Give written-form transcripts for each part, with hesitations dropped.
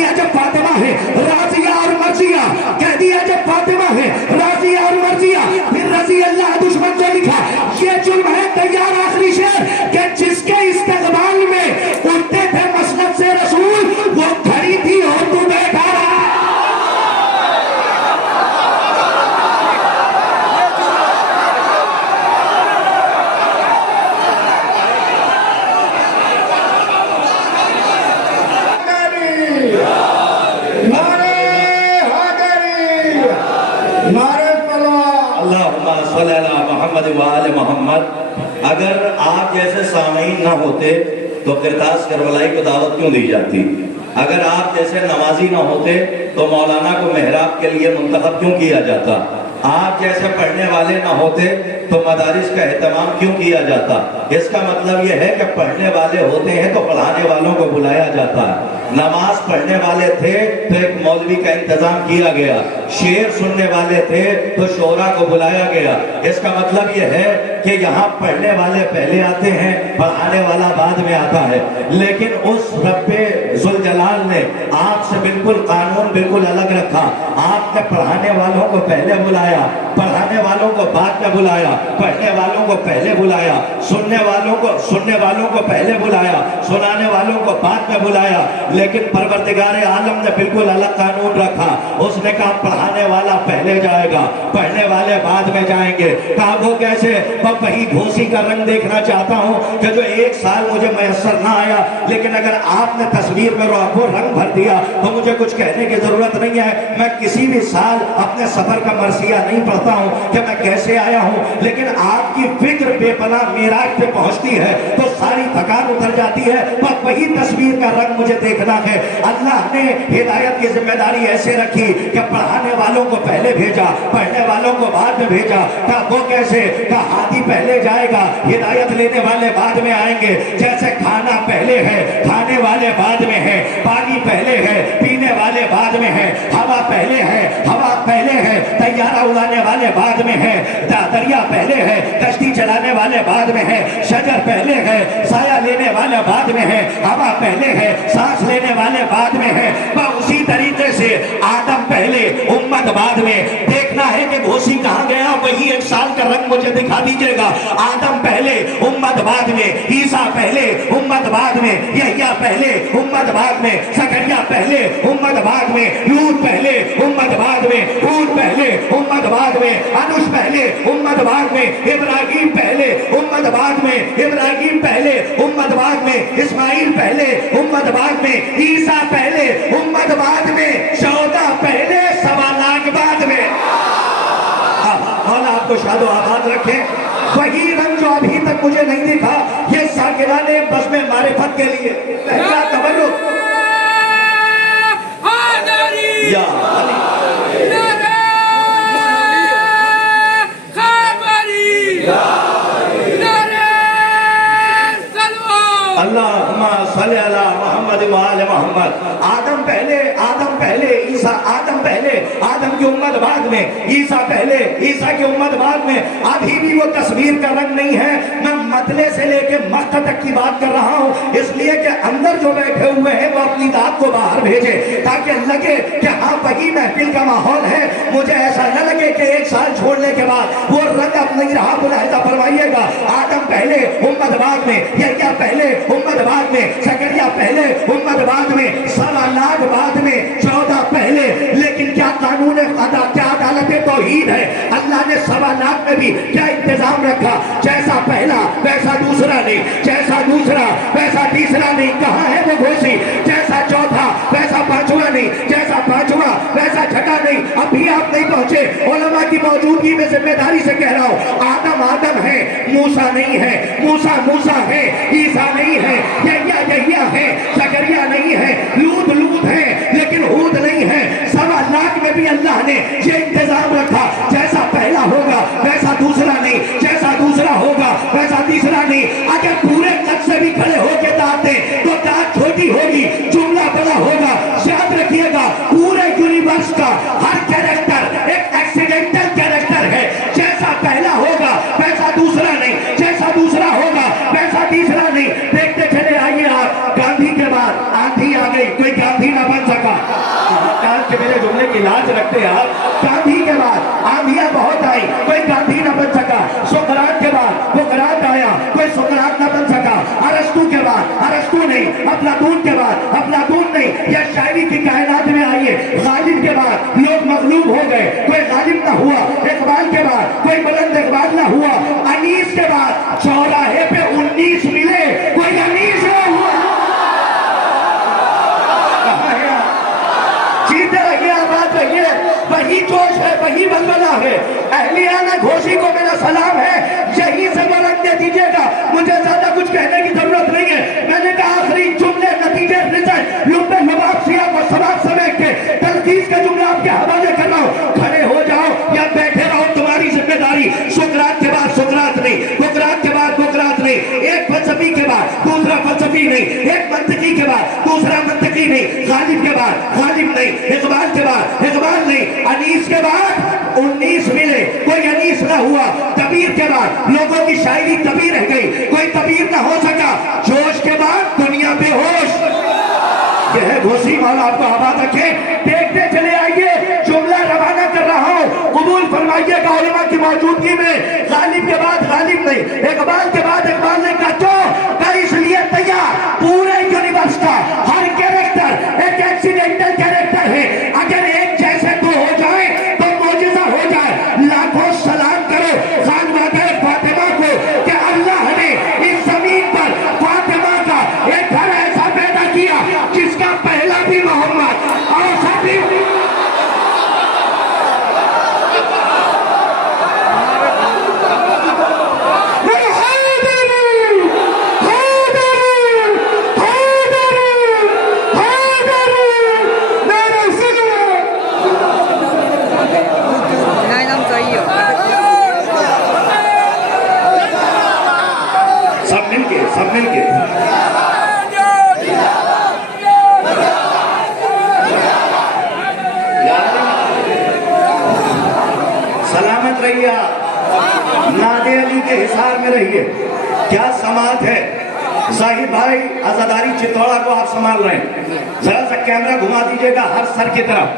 दिया जब फातिमा है राजिया और मर्जिया, कह दिया जब फातिमा है राजिया और मर्जिया, फिर रजी अल्लाह दुश्मन को लिखा। ये जुल्म है तैयार आखिरी शेर कि जिसके इस्तेकबाल में उठते थे मसनद से रसूल, वो खड़ी थी और तू बैठा रहा। मोहम्मद। अगर आप जैसे सामीन ना होते तो किरतास करबलाई को दावत क्यों दी जाती? अगर आप जैसे नमाजी ना होते तो मौलाना को मेहराब के लिए मुंतखब क्यों किया जाता? आप जैसे पढ़ने वाले ना होते तो मदारिस का एहतमाम क्यों किया जाता? इसका मतलब यह है कि पढ़ने वाले होते हैं तो पढ़ाने वालों को बुलाया जाता है। नमाज पढ़ने वाले थे तो एक मौलवी का इंतजाम किया गया, शेर सुनने वाले थे तो शोरा को बुलाया गया। इसका मतलब यह है कि यहाँ पढ़ने वाले पहले आते हैं, पढ़ाने वाला बाद में आता है। लेकिन उस रब्बे जुल जलाल ने आपसे बिल्कुल कानून बिल्कुल अलग रखा। आपने पढ़ाने वालों को पहले बुलाया, पढ़ाने वालों को बाद में बुलाया, पढ़ने वालों को पहले बुलाया, सुनने वालों को पहले बुलाया, सुनाने वालों को बाद में बुलाया। लेकिन परवरदिगार आलम ने बिल्कुल अलग कानून रखा। उसने कहा पढ़ाने वाला पहले जाएगा, पढ़ने वाले बाद में जाएंगे। कहा वो कैसे? वही घोसी का रंग देखना चाहता हूँ कि जो एक साल मुझे मैसर ना आया, लेकिन अगर आपने तस्वीर में वो रंग भर दिया तो मुझे कुछ कहने की जरूरत नहीं है। मैं किसी भी साल अपने सफर का मरसिया नहीं पढ़ता हूँ कि मैं कैसे आया हूँ, लेकिन आपकी फिक्र बेपनाह मेराज पे पहुंचती है तो सारी थकान उतर जाती है। पर वही तस्वीर का रंग मुझे देखना है। अल्लाह ने हिदायत की जिम्मेदारी ऐसे रखी कि पढ़ाने वालों को पहले भेजा, पढ़ने वालों को बाद में भेजा। कहा वो कैसे? कहा हाथी पहले जाएगा, हिदायत लेने वाले बाद में आएंगे। जैसे खाना पहले है, खाने वाले बाद में है, पानी पहले है, पीने वाले बाद में है, हवा पहले है, हवा पहले है, तैयारा उड़ाने वाले बाद में है, दरिया पहले है, कश्ती चलाने वाले बाद में है, शजर पहले है, साया लेने वाले बाद में है, हवा पहले है, सांस लेने वाले बाद में है। उसी तरीके से आदम पहले उम्मत बाद में। देखना है कि घोसी कहां गया, वही एक साल का रंग मुझे दिखा दीजिएगा। आदम पहले उम्मत बाद में, ईसा पहले उम्मत बाद में, यहया पहले उम्मत बाद में, सकरिया पहले उम्मत बाद में, यूद पहले उम्मत बाद में, हूद पहले उम्मत बाद में, अनुष पहले उम्मत बाद में, इब्राहिम पहले उम्मत बाद में, इब्राहिम पहले उम्मत बाद में, इस्माइल पहले उम्मत बाद में, ईसा पहले उम्मत बाद में, 14 पहले, 1.25 लाख बाद में। मौला आपको शादो आबाद रखे। वही रंग जो अभी तक मुझे नहीं दिखा, ये साकिराने बस में मारिफत के लिए पहला तवज्जुह या अल्लाहुम्मा सल्ली अला मुहम्मद व आले मुहम्मद। आदम पहले, ईसा, आदम पहले, आदम की उम्मत बाद में, ईसा पहले, ईसा की उम्मत बाद में। अभी भी वो तस्वीर का रंग नहीं है। मैं मतले से लेके मक्का तक की बात कर रहा हूँ, इसलिए कि अंदर जो बैठे हुए हैं वो अपनी दात को बाहर भेजे, ताकि लगे कि हाँ वही महफिल का माहौल है। मुझे ऐसा न लगे कि एक साल छोड़ने के बाद वो रंग अब नहीं रहा। मुलाहिजा फरमाइएगा, आदम पहले उम्मत बाद में, यहया पहले उम्मत बाद में, सकरिया पहले उम्मत बाद में, 1.25 लाख बाद में, 14 पहले। लेकिन क्या कानून अदा, क्या अदालत तौहीद है? अल्लाह ने 1.25 लाख में भी क्या इंतजाम रखा? जैसा पहला वैसा दूसरा नहीं, जैसा दूसरा वैसा तीसरा नहीं। कहाँ है वो घोसी? जैसा चौथा वैसा पांचवा नहीं, जैसा पांचवा वैसा छठा नहीं। अभी आप नहीं पहुंचे। उलमा की मौजूदगी में जिम्मेदारी से कह रहा हूँ, आदम आदम है, मूसा नहीं है, मूसा मूसा है, ईसा नहीं है, यहया है, सकरिया नहीं है, लूत है, लेकिन हूद नहीं है। 1.25 लाख में भी अल्लाह ने ये इंतजाम रखा, जैसा पहला होगा वैसा दूसरा नहीं, जैसा दूसरा होगा वैसा तीसरा नहीं। अगर पूरे कद से भी खड़े होके दांत दें तो दांत छोटी होगी, जुमला बड़ा होगा। याद रखिएगा, पूरे यूनिवर्स का हर कैरेक्टर एक एक्सीडेंटल कैरेक्टर है। जैसा पहला होगा वैसा दूसरा नहीं, जैसा दूसरा होगा वैसा तीसरा नहीं। देखते चले आइए आप, गांधी के बाद आंधी आ गई, कोई गांधी ना बन सका। की लाज रखते आप। गांधी के बाद आंधियां बहुत आई, कोई गांधी न बन सका। सुकरात के बाद बुकरात आया, कोई सुकरात न बन सका। अरस्तु के बाद अरस्तु नहीं, अफलातून के बाद अफलातून नहीं। यह शायरी की कायनात में आई है। गालिब के बाद लोग मगलूब हो गए, कोई गालिब ना हुआ। इकबाल के बाद कोई बुलंद इकबाल ना हुआ। अनीस के बाद चौराहे पे 19 मिले, कोई अनीस ना हुआ। जीते रहिए, आबाद रहिए, वही जोश है, वही बलबला है। अहलियाना घोषी को मेरा सलाम है, यहीं से बरकते दीजिएगा। मुझे ज्यादा कुछ कहने की जरूरत नहीं है। मैंने कहा आखिरी जुमले, नतीजे, रिजल्ट, लुब्बे लुबाब सिया को सवाब समेट के तलखीस का जुमला आपके हवाले कर रहा हूं। खड़े हो जाओ या बैठे रहो, तुम्हारी जिम्मेदारी। सुकरात के बाद सुकरात नहीं, बुकरात के बाद बुकरात नहीं, एक फलसफी के बाद दूसरा फलसफी नहीं, एक मंतकी के बाद दूसरा मंतकी नहीं, गालिब के बाद गालिब नहीं, इकबाल के बाद इकबाल नहीं। अनीस के बाद 19 मिले, कोई अनीस ना हुआ। कबीर के बाद लोगों की शायरी तबीर रह गई, कोई तबीर ना हो सका। जोश के बाद दुनिया बेहोश। यह है घोषी, मौला आपको आबाद रखे। देखते चले आइए, जुमला रवाना कर रहा हूं, कबूल फरमाइएगा उलमा की मौजूदगी में। गालिब के बाद गालिब नहीं, इकबाल के बाद इकबाल नहीं। का इसलिए तैयार पूरे यूनिवर्स का हर कैरेक्टर एक एक्सीडेंटल कैरेक्टर है। अगर एक जैसे दो हो जाए तो मौजिजा हो जाए। लाखों सलाम करो खानवादा फातिमा को कि अल्लाह ने इस जमीन पर फातिमा का एक घर ऐसा पैदा किया जिसका पहला भी मोहम्मद और सभी सब मिलके सलामत रहिए, नादे अली के हिसार में रहिए। क्या समात है साहिब भाई, आजादारी चितौड़ा को आप संभाल रहे हैं। जरा सा कैमरा घुमा दीजिएगा हर सर की तरफ,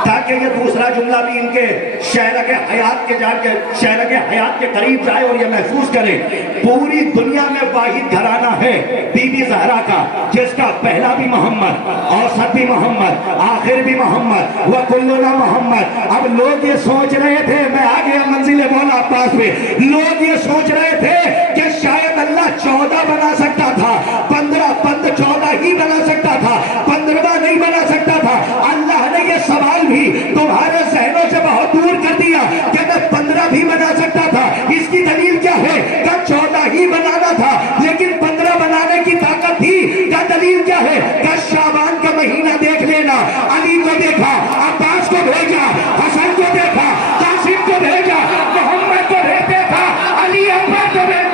ताकि ये दूसरा जुमला भी इनके शहर के हयात के करीब जाए और ये महसूस करें। पूरी दुनिया में वाहिद घराना है बीबी ज़हरा का, जिसका पहला भी मोहम्मद, औसत भी मोहम्मद, आखिर भी मोहम्मद, वह कुल्लुना मोहम्मद। अब लोग ये सोच रहे थे, मैं आ गया मंजिल मौला अब्बास पे, लोग ये सोच रहे थे कि शायद अल्लाह 14 बना सकता था, 15 14 ही बना सकता था, 15वां नहीं बना सकता था। अल्लाह ने ये सवाल भी तुम्हारे जहनों से बहुत दूर कर दिया कि मैं 15 भी बना सकता था। इसकी दलील क्या है? कि 14 ही बनाना था, लेकिन 15 बनाने की ताकत थी। क्या दलील क्या है? कि शाबान का महीना देख लेना, अली को देखा, अब्बास को भेजा, हसन को देखा, कासिम को भेजा, मोहम्मद को देखा, अली अब्बास को भेजा।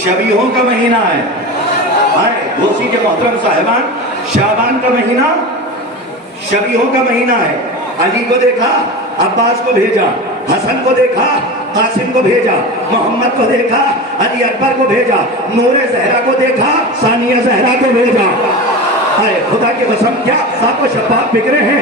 शबीहों का महीना है, घोसी के मोहतरम साहिबान, शाबान का महीना शबीहों का महीना है। अली को देखा, अब्बास को भेजा, हसन को देखा, कासिम को भेजा, मोहम्मद को देखा, अली अकबर को भेजा, नूरे ज़हरा को देखा, सानिया ज़हरा को भेजा। खुदा की कसम, क्या साको शब्बाब बिगड़े हैं।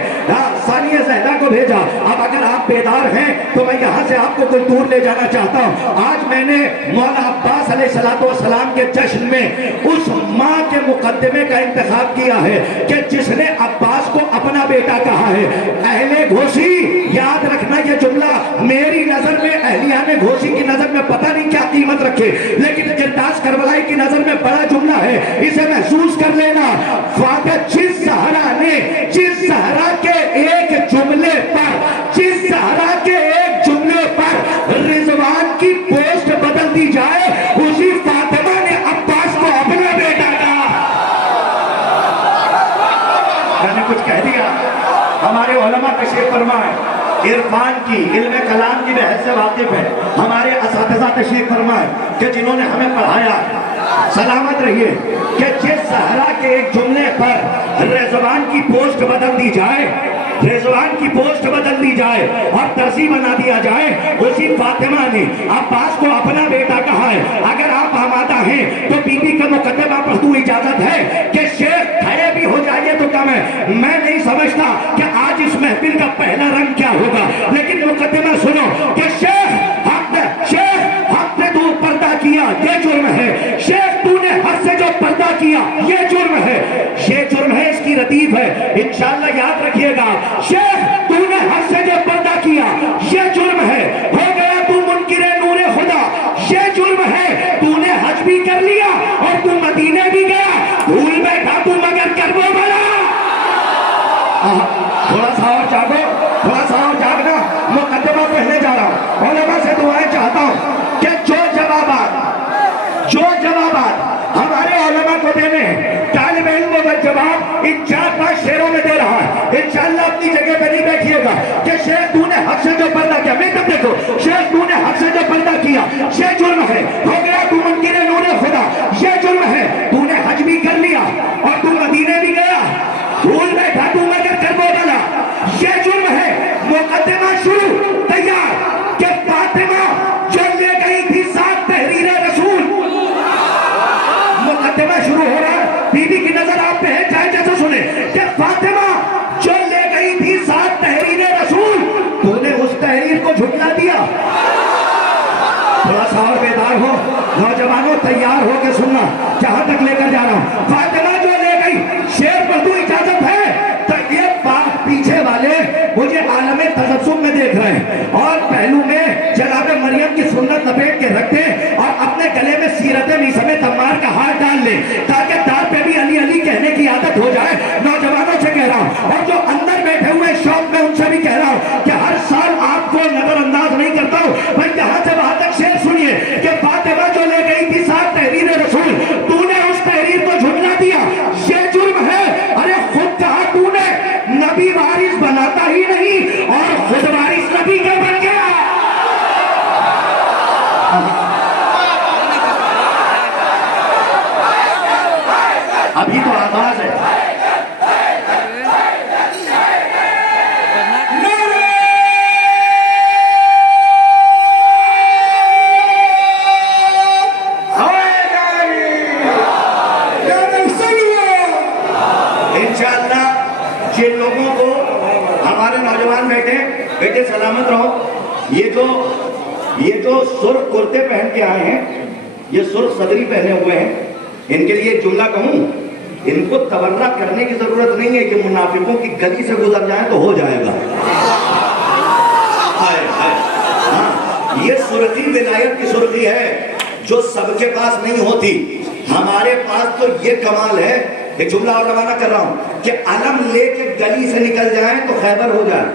सानिया ज़हरा को भेजा। अब अगर आप बेदार हैं तो मैं यहाँ से आपको कोई दूर ले जाना चाहता हूँ। आज मैंने मौला अब्बास अलैहिस्सलाम के जश्न में उस माँ के मुकद्दमे का इंतखाब किया है कि जिसने अब्बास को अपना बेटा कहा है। अहले घोसी, याद रखना ये जुमला मेरी नजर में, अहलिया ने घोसी की नजर में पता नहीं क्या कीमत रखे, लेकिन गिरदास करबलाई की नजर में बड़ा जुमला है, इसे महसूस कर लेना। जिस ज़हरा ने, जिस ज़हरा के एक जुमले पर, जिस ज़हरा के एक जुमले पर रिजवान की पोस्ट बदल दी जाए, उसी फातिमा ने अब्बास को अपना बेटा कहा। मैंने कुछ कह दिया। हमारे उलमा तशरीफ फरमा है, इरफान की, इल्म कलाम की बहस से वाकिफ है। हमारे असातिज़ा तशरीफ फरमा है कि जिन्होंने हमें पढ़ाया। सलामत रहिए कि जिस ज़हरा के एक जुमले पर दी जाए, रिजवान की पोस्ट बदल दी जाए और दर्जी बना दिया जाए। उसी फातिमा ने अब्बास को अपना बेटा कहा है। अगर आप आमादा हैं तो बीबी का मुकदमा पढ़ दूं, इजाजत है कि शेख खड़े भी हो जाइए तो कम है। मैं नहीं समझता कि आज इस महफिल का पहला रंग क्या होगा, लेकिन मुकदमा सुनो कि शेख हक ने तू पर्दा किया, ये जुर्म है। शेख तूने हद से जो पर्दा किया, ये जुर्म है, ये जुर्म है, इसकी रतीब है। इंशाअल्लाह याद रखिएगा, शेख तूने हद से जो पर्दा किया, ये जुर्म है। हो गया तू मुनकिरे नूरे खुदा, ये जुर्म है। तूने हज भी कर लिया और तू मदीने भी गया, भूल बैठा तू मगर करबो बला। थोड़ा सा और जागो, थोड़ा सा और जागना। मुकदमा पढ़ने जा रहा हूं, उलमा से दुआएं चाहता हूं कि जो जवाबात हमारे उलमा को देने तालिब इल्म का जवाब इन 4-5 शेरों में दे रहा है। इंशाअल्लाह अपनी जगह पे नहीं बैठिएगा कि शेख तूने हक से जो पर्दा किया, मैं तब देखो, शेख तूने हक से जो पर्दा किया, ये जुर्म है। हो गया तू मुनकिरे नूरे खुदा, ये जुर्म है। तूने हज भी कर लिया और तू मदीने भी गया, भूल बैठा तू मगर करबो बला, ये जुर्म है। मुकदमा शुरू, तैयार कि फातिमा जो ले गई थी 7 तहरीर रसूल। मुकदमा शुरू हो रहा है, बीबी की नजर आप पे है, चाहे जैसे सुने कि फातिमा जो ले गई थी 7 तहरीर रसूल, तूने उस तहरीर को झुठला दिया। थोड़ा सा और बेदार हो नौजवानों, तैयार हो के सुनना जहां तक लेकर जा रहा हूं। फातिमा जो ले गई, शेर पर तू इजाजत है तो ये पीछे वाले मुझे आलम तजस्सुम में देख रहे हैं और पहलू में जनाब मरियम की सुन्नत लपेट के रखते और अपने गले में सीरत मीसा में तम्मार का हार डाल ले, ताकि दार पे भी अली अली कहने की आदत हो जाए। नौजवानों से कह रहा हूं और जो अंदर बैठे हुए शौक में उनसे भी कह रहा हूं कि हर साल आपको नजरअंदाज नहीं करता हूं भाई। यहां से वहां तक शेर सुनिए कि फातिमा जो ले गई थी 7 तहरीर रसूल, तूने उस तहरीर को झुठला दिया, ये जुर्म है। अरे खुद कहा तूने नबी वारिस बनाता ही नहीं और खुद वारिस नबी का बन गया। अभी तो आवाज है। जिन लोगों को हमारे नौजवान बेटे सलामत रहो। ये जो सुर्ख कुर्ते पहन के आए हैं, ये सुर्ख सदरी पहने हुए हैं, इनके लिए एक जुमला कहूं, इनको तबर्रा करने की जरूरत नहीं है कि मुनाफिकों की गली से गुजर जाए तो हो जाएगा। हाँ, ये सुर्खी विलायत की सुर्खी है जो सबके पास नहीं होती। हमारे पास तो ये कमाल है, एक जुमला और रवाना कर रहा हूं कि अलम लेके गली से निकल जाए तो खैबर हो जाए।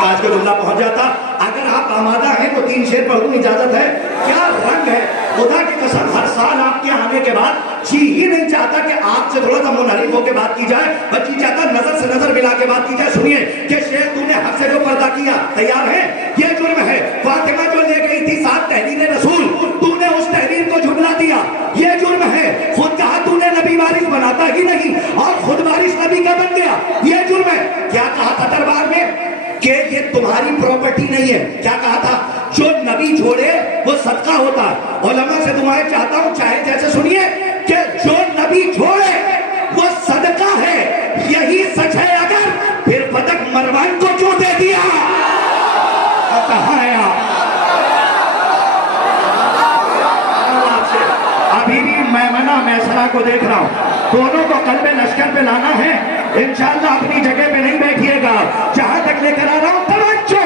आज का जुमला पहुंच जाता। अगर आप आमादा हैं तो 3 शेर पढ़ दूं, इजाजत है। क्या रंग है, खुदा की कसम, हर साल आपके आने के बाद जी ही नहीं चाहता कि आपसे थोड़ा सा मुनहरिफ होकर बात की जाए, बस जी चाहता नजर से नजर मिला के बात की जाए। सुनिए कि शेर तूने हक से जो पर्दा किया, तैयार है, ये जुर्म है। फातिमा जो ले गई थी 7 तहरीर रसूल, तूने उस तहरीर को झुठला दिया, ये जुर्म है। खुद कहा तूने नबी वारिस बनाता ही नहीं और खुद वारिस नबी का बन गया, ये जुर्म है। क्या कहा था दरबार में कि ये तुम्हारी प्रॉपर्टी नहीं है। क्या कहा था, जो नबी छोड़े वो सदका होता है। उलमा से दुआएं चाहता हूं, चाहे जैसे सुनिए कि जो नबी छोड़े वो सदका है, यही सच है। अगर फिर फतक मरवान को क्यों दे दिया? कहा है अभी भी मैमना मैसरा को देख रहा हूं, दोनों को कल्बे लश्कर पे लाना है। इंशाअल्लाह अपनी जगह पे नहीं बैठिएगा। जहां तक लेकर आ रहा हूं, तवज्जो,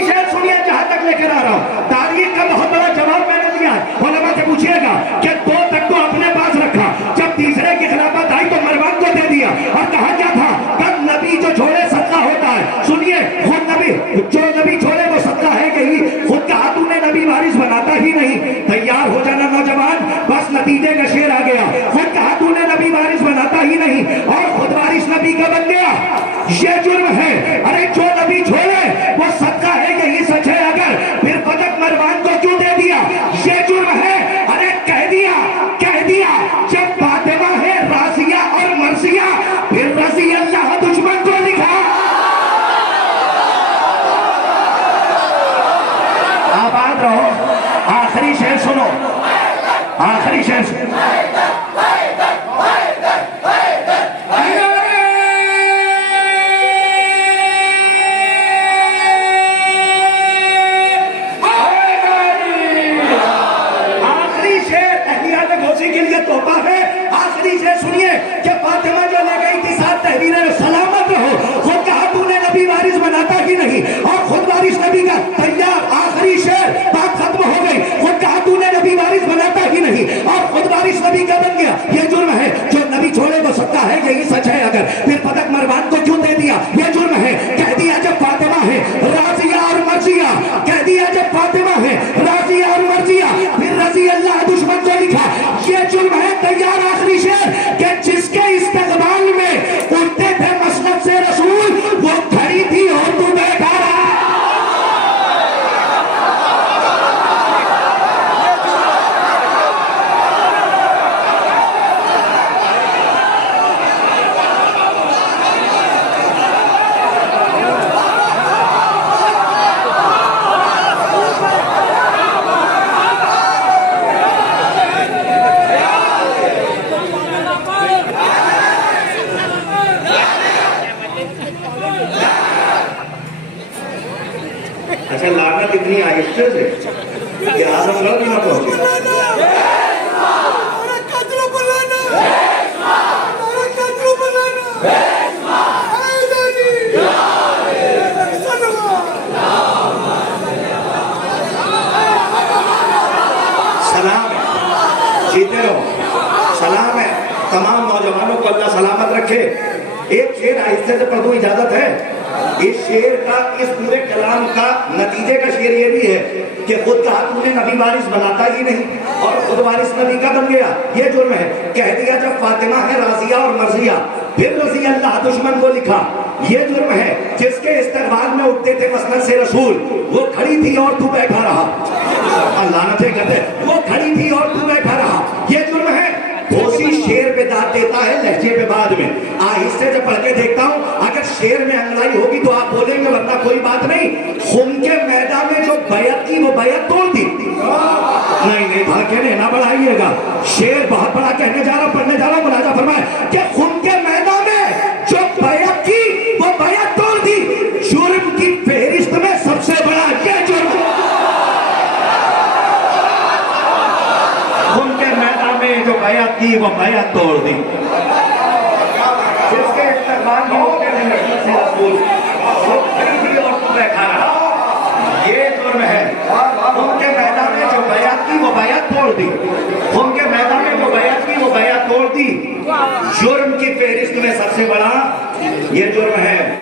शेर सुनिए, जहां तक लेकर आ रहा हूं। तारीख का बहुत बड़ा जवाब मैंने दिया है। उलमा से पूछिएगा कि 2 तक तो अपने पास रखा, जब तीसरे की खिलाफत आई तो मरवान को दे दिया और कहा क्या था, तब नबी जो छोड़े सदका होता है। सुनिए, खुद नबी जो नबी छोड़े वो सदका है कि ही। खुद कहा तूने नबी वारिस बनाता ही नहीं। तैयार हो जाना नौजवान, बस नतीजे का शेर आ गया। खुद कहा तूने नबी वारिस बनाता ही नहीं और खुद वारिस नबी का बन गया, ये जुर्म है। अरे जो नबी छोड़े वो सदका है, यही सच है। अगर फिर फतक मरवान को क्यों दे दिया, ये जुर्म है। अरे कह दिया जब फातिमा है रासिया और मर्सिया, फिर रसिया आखिरी शेर अहलिया घोसी के लिए तोहफा है। आखिरी शेर सुनिए कि फातिमा जो ले गई थी साथ तहरीर सलामत रहो, खुद कहा तूने नबी वारिस बनाता ही नहीं, और खुद वारिस नबी का तैयार। आखिरी शेर, बात खत्म हो गई। खुद कहा तूने नबी वारिस बनाता ही नहीं, और खुद वारिस नबी का बन गया। ये जुर्म है। जो नबी छोड़े वो सकता है, यही सच है। अगर फिर पदक मरवान को क्यों दे दिया? ये जुर्म है। कह दिया जब फातिमा है राजिया और मर्जिया, कह दिया जब फातिमा है राजिया और मर्जिया, फिर रजी अल्लाह दुश्मन को लिखा। ये जुर्म है। तैयार आखिरी शेर कि जिसके इस्तकबाल में उठते थे मसनद से रसूल, वो खड़ी थी और तू बैठा रहा। अच्छा, लागत इतनी आहिस्ते से कि आजमगढ़ भी ना पहुंचे। सलाम है, जीते रहो। सलाम है तमाम नौजवानों को, अल्लाह सलामत रखे। एक शेर आहिस्ते से पढ़ दूं, इजाजत है? इस शेर का, इस पूरे कलाम का नतीजे का शेर ये भी है कि खुद कहा तूने नबी वारिस बनाता ही नहीं, और खुद वारिस नबी का बन गया। ये जुर्म है। कह दिया जब फातिमा है राजिया और मर्जिया, फिर रजी अल्लाह दुश्मन को लिखा। ये जुर्म है। जिसके इस्तकबाल में उठते थे मसनद से रसूल, वो खड़ी थी और तू बैठा रहा। अल्लाह ने कहते, वो खड़ी थी और तू बैठा रहा। ये जुर्म है। घोसी शेर पे दाद देता है, लहजे पे बाद में। आहिस्ते से पढ़ के देखता हूं, अगर शेर में अंगड़ाई होगी तो आप बोलेंगे, वरना कोई बात नहीं। खून के मैदान में जो बैत की, वो बैत तोड़ दी। नहीं नहीं, धड़के ना बढ़ाइएगा। शेर बहुत बड़ा कहने जा रहा, पढ़ने जा रहा। मुलाजा फरमाए कि खून के मैदान में जो बैत की, वो बैत तोड़ दी। जुर्म की फेहरिस्त में सबसे बड़ा ये जुर्म। खून के मैदान में जो बैत की, वो बैत तोड़ दी। जिसके इस्तकबाल में होते थे मसनद से रसूल, वो खड़ी थी और तू बैठा रहा। ये जुर्म है। खून के मैदान में जो बैत की, वो बैत तोड़ दी। खून के मैदान में जो बैत की, वो बैत तोड़ दी। जुर्म की फेहरिस्त में सबसे बड़ा ये जुर्म है।